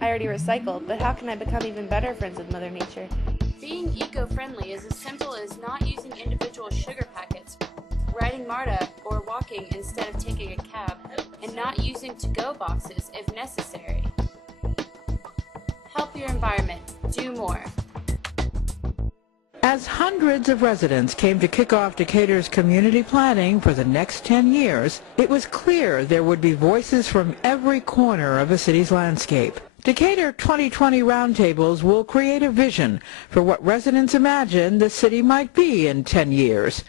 I already recycle, but how can I become even better friends with Mother Nature? Being eco-friendly is as simple as not using individual sugar packets, riding MARTA or walking instead of taking a cab, and not using to-go boxes if necessary. Help your environment. Do more. As hundreds of residents came to kick off Decatur's community planning for the next 10 years, it was clear there would be voices from every corner of the city's landscape. Decatur 2020 roundtables will create a vision for what residents imagine the city might be in 10 years.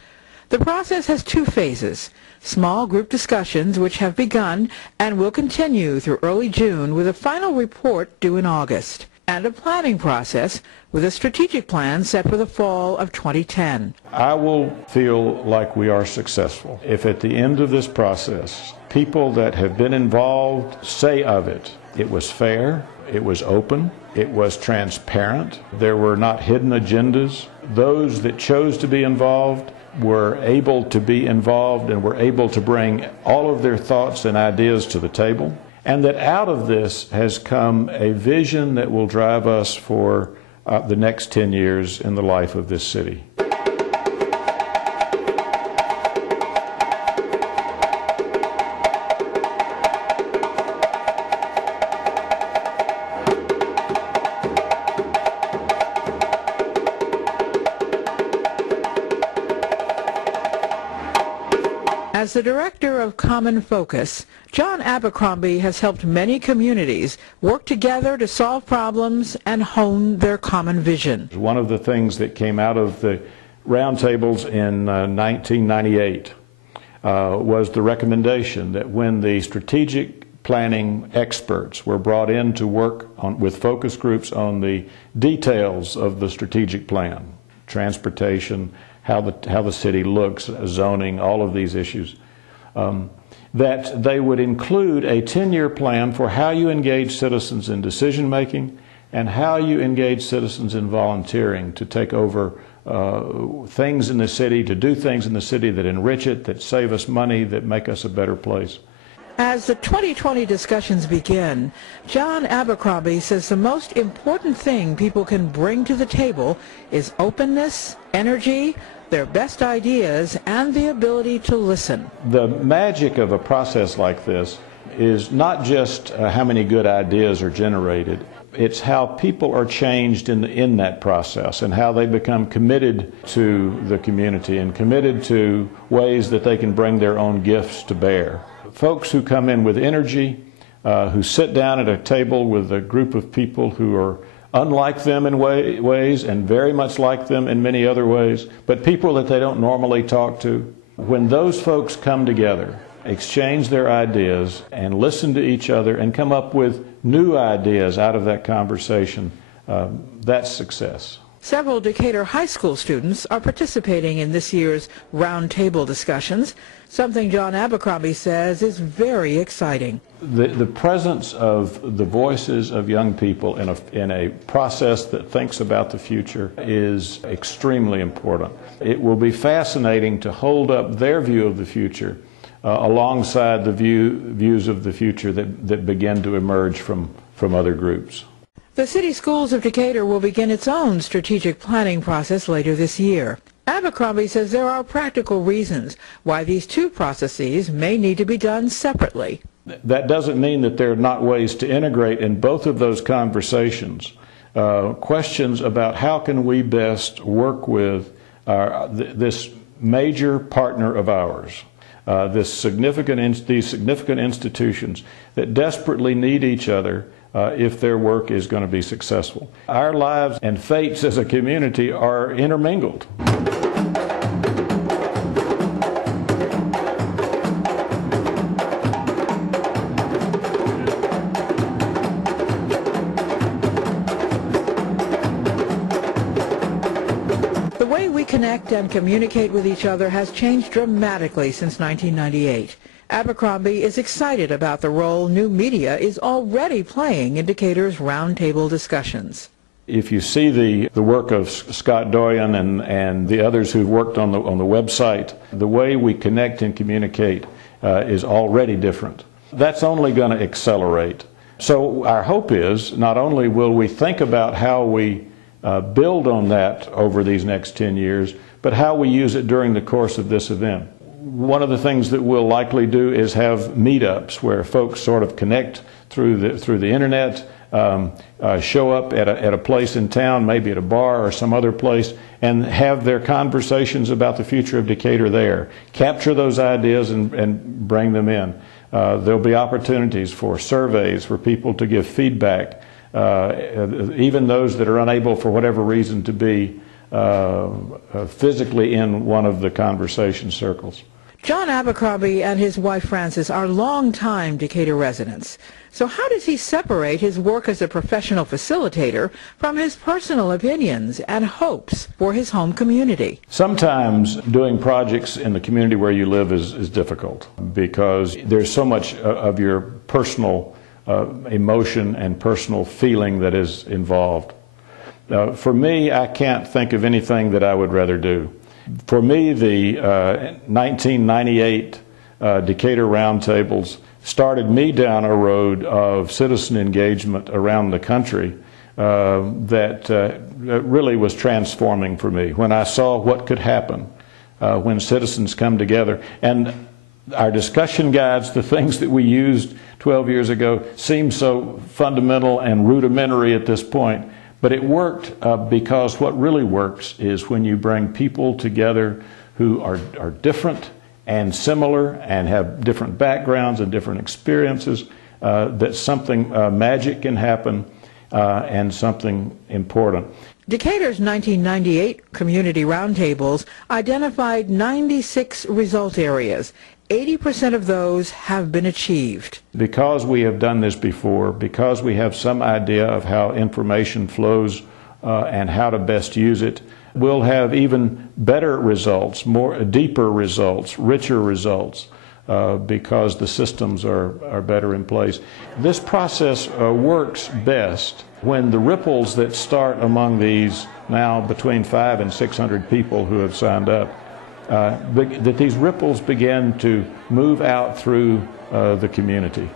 The process has two phases: small group discussions, which have begun and will continue through early June with a final report due in August, and a planning process with a strategic plan set for the fall of 2010. I will feel like we are successful if at the end of this process, people that have been involved say of it, it was fair, it was open, it was transparent, there were not hidden agendas. Those that chose to be involved were able to be involved and were able to bring all of their thoughts and ideas to the table. And that out of this has come a vision that will drive us for the next 10 years in the life of this city. As the director of Common Focus, Jon Abercrombie has helped many communities work together to solve problems and hone their common vision. One of the things that came out of the roundtables in 1998 was the recommendation that when the strategic planning experts were brought in to work with focus groups on the details of the strategic plan, transportation, how the city looks, zoning, all of these issues, that they would include a 10-year plan for how you engage citizens in decision-making and how you engage citizens in volunteering to take over things in the city, to do things in the city that enrich it, that save us money, that make us a better place. As the 2020 discussions begin, Jon Abercrombie says the most important thing people can bring to the table is openness, energy, their best ideas, and the ability to listen. The magic of a process like this is not just how many good ideas are generated, it's how people are changed in that process and how they become committed to the community and committed to ways that they can bring their own gifts to bear. Folks who come in with energy, who sit down at a table with a group of people who are unlike them in ways and very much like them in many other ways, but people that they don't normally talk to. When those folks come together, exchange their ideas and listen to each other and come up with new ideas out of that conversation, that's success. Several Decatur high school students are participating in this year's roundtable discussions, something Jon Abercrombie says is very exciting. The presence of the voices of young people in a process that thinks about the future is extremely important. It will be fascinating to hold up their view of the future alongside the views of the future that begin to emerge from other groups. The City Schools of Decatur will begin its own strategic planning process later this year. Abercrombie says there are practical reasons why these two processes may need to be done separately. That doesn't mean that there are not ways to integrate in both of those conversations questions about how can we best work with this major partner of ours, these significant institutions that desperately need each other if their work is going to be successful. Our lives and fates as a community are intermingled. The way we connect and communicate with each other has changed dramatically since 1998. Abercrombie is excited about the role new media is already playing in Decatur's roundtable discussions. If you see the work of Scott Doyen and the others who've worked on the website, the way we connect and communicate is already different. That's only going to accelerate So our hope is not only will we think about how we build on that over these next 10 years, but how we use it during the course of this event. One of the things that we'll likely do is have meetups where folks sort of connect through the internet, show up at a place in town, maybe at a bar or some other place, and have their conversations about the future of Decatur there. Capture those ideas and bring them in. There'll be opportunities for surveys, for people to give feedback, even those that are unable for whatever reason to be physically in one of the conversation circles. Jon Abercrombie and his wife Frances are longtime Decatur residents. So how does he separate his work as a professional facilitator from his personal opinions and hopes for his home community? Sometimes doing projects in the community where you live is difficult because there's so much of your personal emotion and personal feeling that is involved. For me, I can't think of anything that I would rather do. For me, the 1998 Decatur Roundtables started me down a road of citizen engagement around the country that really was transforming for me. When I saw what could happen when citizens come together, and our discussion guides, the things that we used 12 years ago, seem so fundamental and rudimentary at this point. But it worked because what really works is when you bring people together who are different and similar and have different backgrounds and different experiences, that something magic can happen and something important. Decatur's 1998 Community Roundtables identified 96 result areas. 80% of those have been achieved. Because we have done this before, because we have some idea of how information flows and how to best use it, we'll have even better results, deeper results, richer results, because the systems are better in place. This process works best when the ripples that start among these now between 500 and 600 people who have signed up, that these ripples begin to move out through the community.